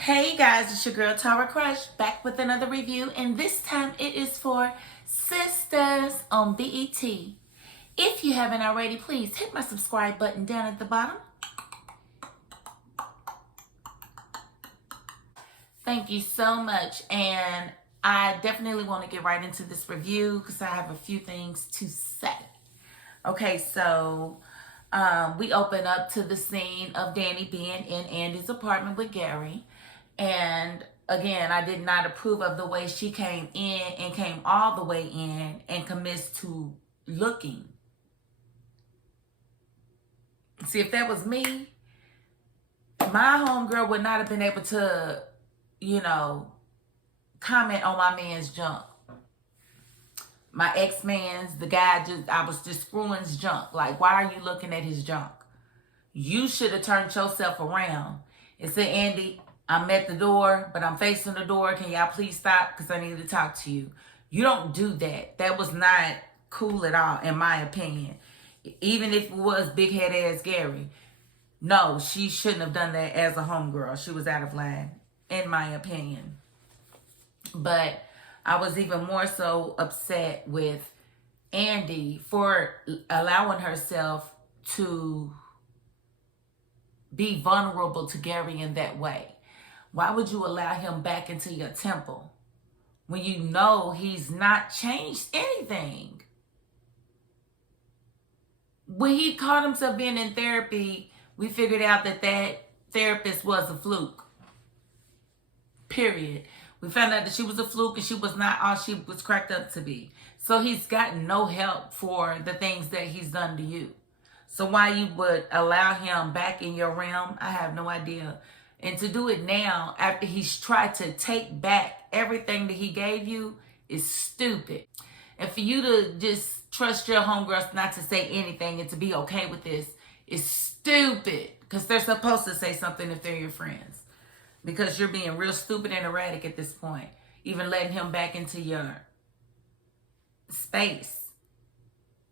Hey guys, it's your girl Tara Crush back with another review, and this time it is for Sistas on BET. If you haven't already, please hit my subscribe button down at the bottom. Thank you so much, and I definitely want to get right into this review because I have a few things to say. Okay, so we open up to the scene of Dani being in Andi's apartment with Gary. And again, I did not approve of the way she came in and came all the way in and commits to looking. See, if that was me, my homegirl would not have been able to, comment on my man's junk. My ex-man's, the guy I was just screwing his junk. Like, why are you looking at his junk? You should have turned yourself around and said, Andi, I'm at the door, but I'm facing the door. Can y'all please stop? Because I need to talk to you. You don't do that. That was not cool at all, in my opinion. Even if it was big head ass Gary. No, she shouldn't have done that as a homegirl. She was out of line, in my opinion. But I was even more so upset with Andi for allowing herself to be vulnerable to Gary in that way. Why would you allow him back into your temple when you know he's not changed anything? When he caught himself being in therapy, we figured out that therapist was a fluke. Period. We found out that she was a fluke and she was not all she was cracked up to be. So he's gotten no help for the things that he's done to you. So why you would allow him back in your realm, I have no idea. And to do it now, after he's tried to take back everything that he gave you, is stupid. And for you to just trust your homegirls not to say anything and to be okay with this is stupid. Because they're supposed to say something if they're your friends. Because you're being real stupid and erratic at this point. Even letting him back into your space.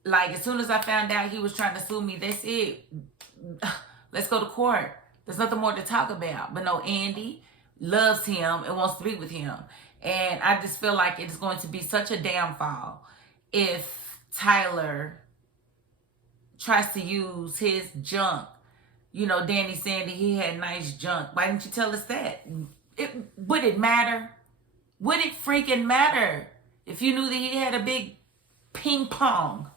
Like, as soon as I found out he was trying to sue me, that's it. Let's go to court. There's nothing more to talk about. But no, Andi loves him and wants to be with him. And I just feel like it's going to be such a downfall if Tyler tries to use his junk. Dani saying that he had nice junk. Why didn't you tell us that? Would it matter? Would it freaking matter if you knew that he had a big ping pong?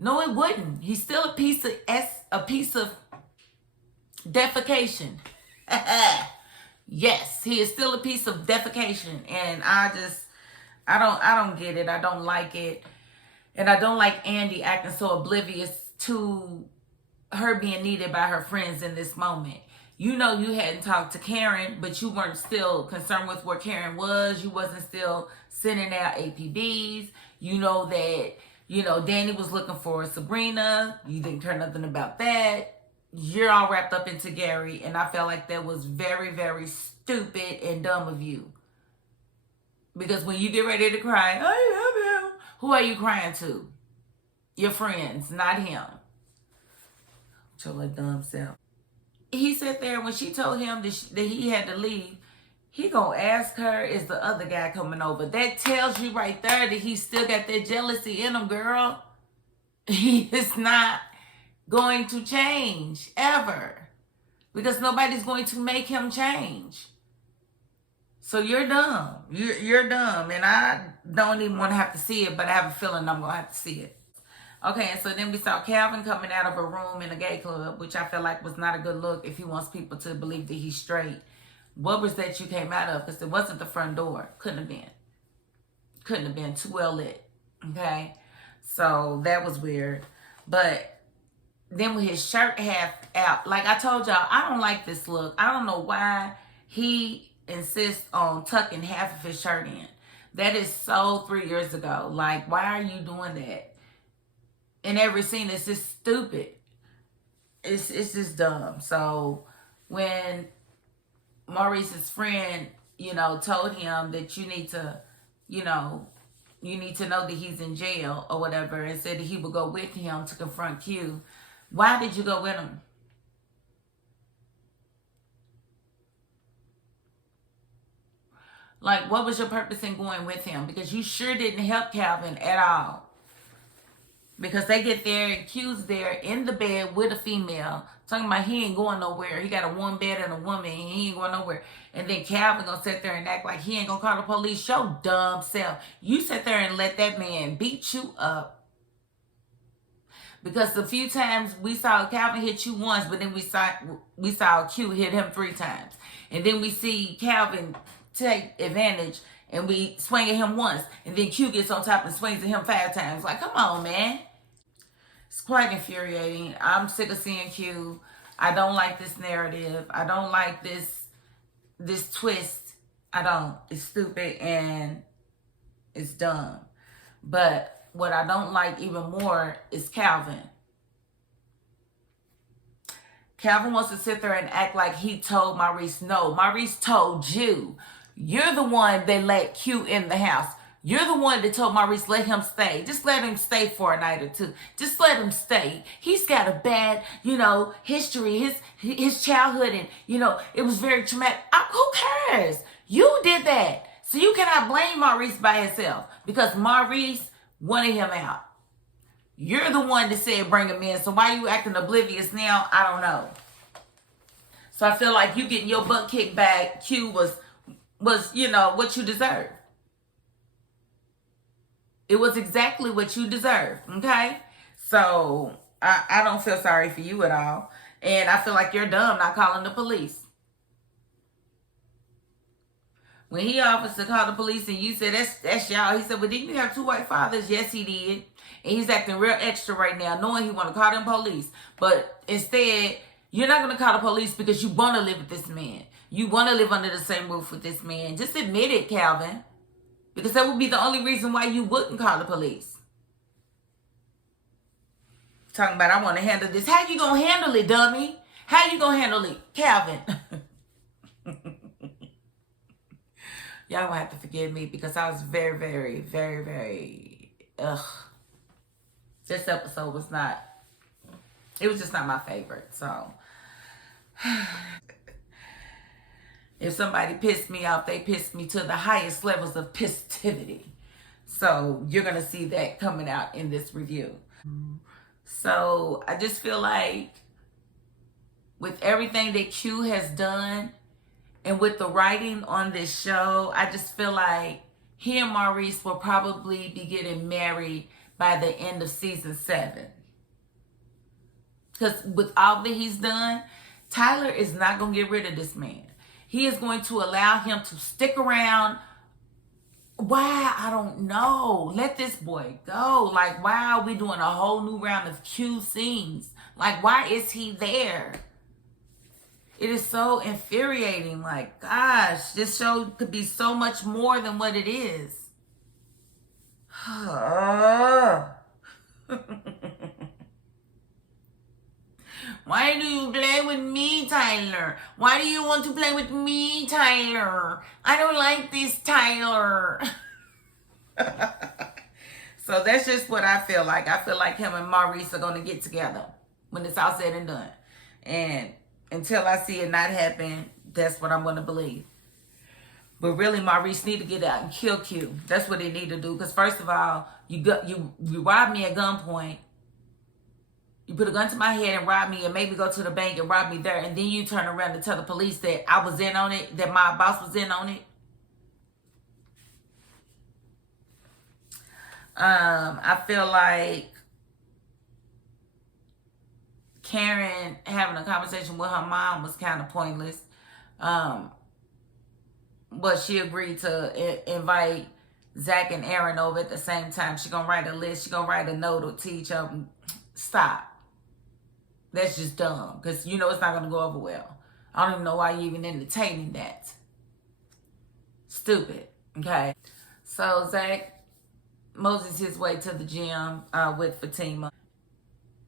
No, it wouldn't. He's still a piece of defecation. Yes, he is still a piece of defecation. And I don't get it. I don't like it. And I don't like Andi acting so oblivious to her being needed by her friends in this moment. You hadn't talked to Karen, but you weren't still concerned with where Karen was. You wasn't still sending out APBs. You know that, Dani was looking for Sabrina. You didn't care nothing about that. You're all wrapped up into Gary, and I felt like that was very, very stupid and dumb of you. Because when you get ready to cry, I love him. Who are you crying to? Your friends, not him. Your little dumb self. He sat there when she told him that he had to leave. He gonna ask her, is the other guy coming over? That tells you right there that he still got that jealousy in him, girl. He is not going to change ever, because nobody's going to make him change. So you're dumb. You're dumb, and I don't even want to have to see it, but I have a feeling I'm gonna have to see it. Okay, and so then we saw Calvin coming out of a room in a gay club, which I feel like was not a good look if he wants people to believe that he's straight. What was that you came out of? Because it wasn't the front door. Couldn't have been. Couldn't have been. Too well lit. Okay? So that was weird. But then with his shirt half out, like I told y'all, I don't like this look. I don't know why he insists on tucking half of his shirt in. That is so 3 years ago. Like, why are you doing that? In every scene, it's just stupid. It's just dumb. So when Maurice's friend, told him that you need to know that he's in jail or whatever, and said that he would go with him to confront Q. Why did you go with him? Like, what was your purpose in going with him? Because you sure didn't help Calvin at all. Because they get there, accused there in the bed with a female, talking about he ain't going nowhere. He got a one bed and a woman, and he ain't going nowhere. And then Calvin gonna sit there and act like he ain't gonna call the police. Your dumb self. You sit there and let that man beat you up. Because a few times we saw Calvin hit you once, but then we saw Q hit him 3 times. And then we see Calvin take advantage and we swing at him once. And then Q gets on top and swings at him 5 times. Like, come on, man. It's quite infuriating. I'm sick of seeing Q. I don't like this narrative. I don't like this twist. I don't. It's stupid and it's dumb. But what I don't like even more is Calvin. Calvin wants to sit there and act like he told Maurice. No, Maurice told you. You're the one that let Q in the house. You're the one that told Maurice, let him stay. Just let him stay for a night or two. Just let him stay. He's got a bad, history, his childhood, and, it was very traumatic. Who cares? You did that. So you cannot blame Maurice by himself because Maurice wanted him out. You're the one that said bring him in. So why are you acting oblivious now? I don't know. So I feel like you getting your butt kicked back. Q was what you deserve. It was exactly what you deserved. Okay? So I don't feel sorry for you at all. And I feel like you're dumb not calling the police. When he offers to call the police and you said, that's y'all. He said, well, didn't you have 2 white fathers? Yes, he did. And he's acting real extra right now, knowing he want to call them police. But instead, you're not going to call the police because you want to live with this man. You want to live under the same roof with this man. Just admit it, Calvin. Because that would be the only reason why you wouldn't call the police. Talking about, I want to handle this. How you going to handle it, dummy? How you going to handle it, Calvin? Y'all gonna have to forgive me because I was very, very, very, very, This episode was not, it was just not my favorite, so. If somebody pissed me off, they pissed me to the highest levels of pissivity. So you're gonna see that coming out in this review. So I just feel like with everything that Q has done, and with the writing on this show, I just feel like he and Maurice will probably be getting married by the end of season 7. Because with all that he's done, Tyler is not going to get rid of this man. He is going to allow him to stick around. Why? I don't know. Let this boy go. Like, why are we doing a whole new round of Q scenes? Like, why is he there? It is so infuriating. Like, gosh, this show could be so much more than what it is. Why do you play with me, Tyler? Why do you want to play with me, Tyler? I don't like this, Tyler. So that's just what I feel like. I feel like him and Maurice are going to get together when it's all said and done. And until I see it not happen, that's what I'm going to believe. But really, Maurice need to get out and kill Q. That's what they need to do. Because first of all, you robbed me at gunpoint. You put a gun to my head and robbed me and maybe go to the bank and rob me there. And then you turn around and tell the police that I was in on it, that my boss was in on it. I feel like Karen having a conversation with her mom was kind of pointless. But she agreed to invite Zach and Aaron over at the same time. She gonna write a list. She gonna write a note to each of them. Stop. That's just dumb. Because it's not gonna go over well. I don't even know why you're even entertaining that. Stupid. Okay. So Zach mosey's his way to the gym with Fatima.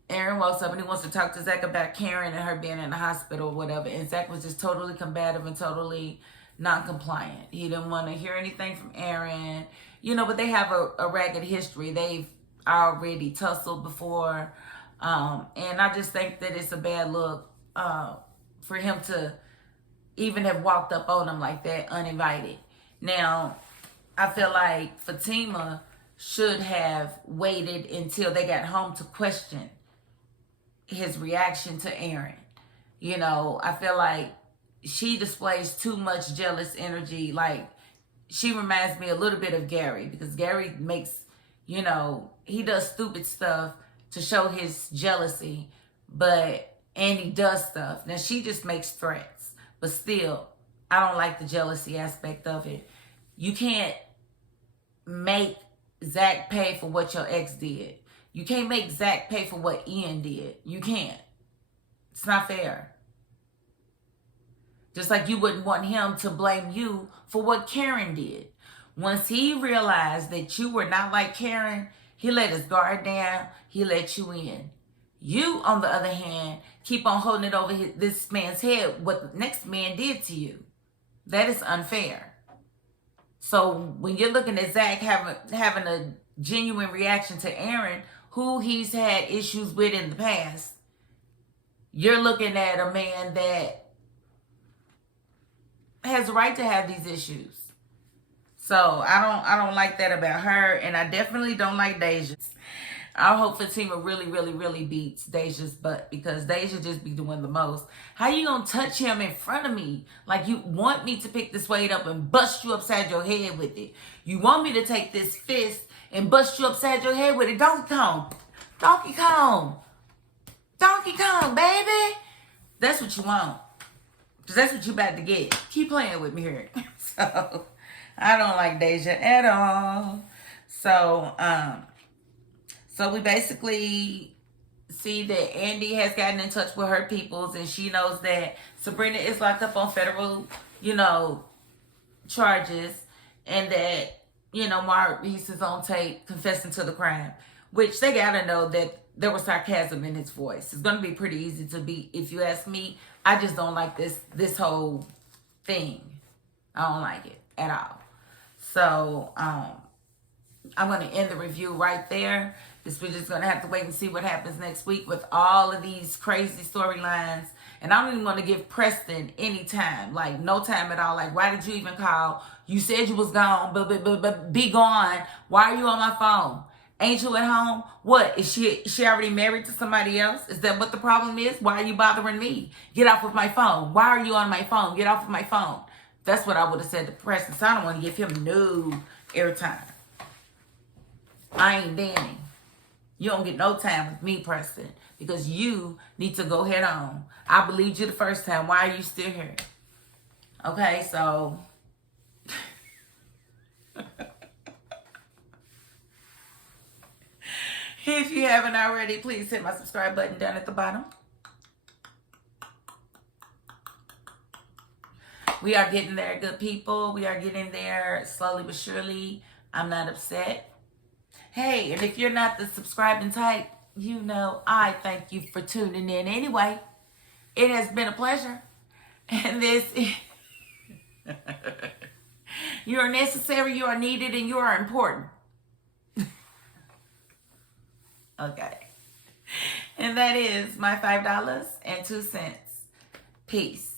Aaron walks up and he wants to talk to Zach about Karen and her being in the hospital or whatever. And Zach was just totally combative and totally non-compliant. He didn't want to hear anything from Aaron. But they have a ragged history. They've already tussled before. And I just think that it's a bad look for him to even have walked up on him like that uninvited. Now, I feel like Fatima should have waited until they got home to question his reaction to Aaron. You know, I feel like she displays too much jealous energy. Like, she reminds me a little bit of Gary, because Gary makes, you know, he does stupid stuff to show his jealousy, but Andi does stuff. Now, she just makes threats, but still, I don't like the jealousy aspect of it. You can't make Zach pay for what your ex did. You can't make Zach pay for what Ian did. You can't. It's not fair. Just like you wouldn't want him to blame you for what Karen did. Once he realized that you were not like Karen, he let his guard down. He let you in. You, on the other hand, keep on holding it over this man's head what the next man did to you. That is unfair. So when you're looking at Zach having a genuine reaction to Aaron, who he's had issues with in the past, you're looking at a man that has a right to have these issues. So I don't like that about her, and I definitely don't like Deja. I hope Fatima really beats Deja's butt, because Deja just be doing the most. How you gonna touch him in front of me? Like, you want me to pick this weight up and bust you upside your head with it. You want me to take this fist and bust you upside your head with it. Donkey Kong. Donkey Kong. Donkey Kong, baby. That's what you want. Because that's what you about to get. Keep playing with me here. So, I don't like Deja at all. So we basically see that Andi has gotten in touch with her peoples, and she knows that Sabrina is locked up on federal, you know, charges, and that, you know, Maurice is on tape confessing to the crime, which they gotta know that there was sarcasm in his voice. It's gonna be pretty easy to beat, if you ask me. I just don't like this whole thing. I don't like it at all. So I'm gonna end the review right there. We're just going to have to wait and see what happens next week with all of these crazy storylines. And I don't even want to give Preston any time. Like, no time at all. Like, why did you even call? You said you was gone, but be gone. Why are you on my phone? Ain't you at home? What? Is she already married to somebody else? Is that what the problem is? Why are you bothering me? Get off of my phone. Why are you on my phone? Get off of my phone. That's what I would have said to Preston. So I don't want to give him no airtime. I ain't Dani. You don't get no time with me, Preston, because you need to go head on. I believed you the first time. Why are you still here? Okay, so if you haven't already, please hit my subscribe button down at the bottom. We are getting there, good people. We are getting there slowly but surely. I'm not upset. Hey, and if you're not the subscribing type, you know I thank you for tuning in anyway. It has been a pleasure. And this is... You are necessary, you are needed, and you are important. Okay. And that is my $5.02. Peace.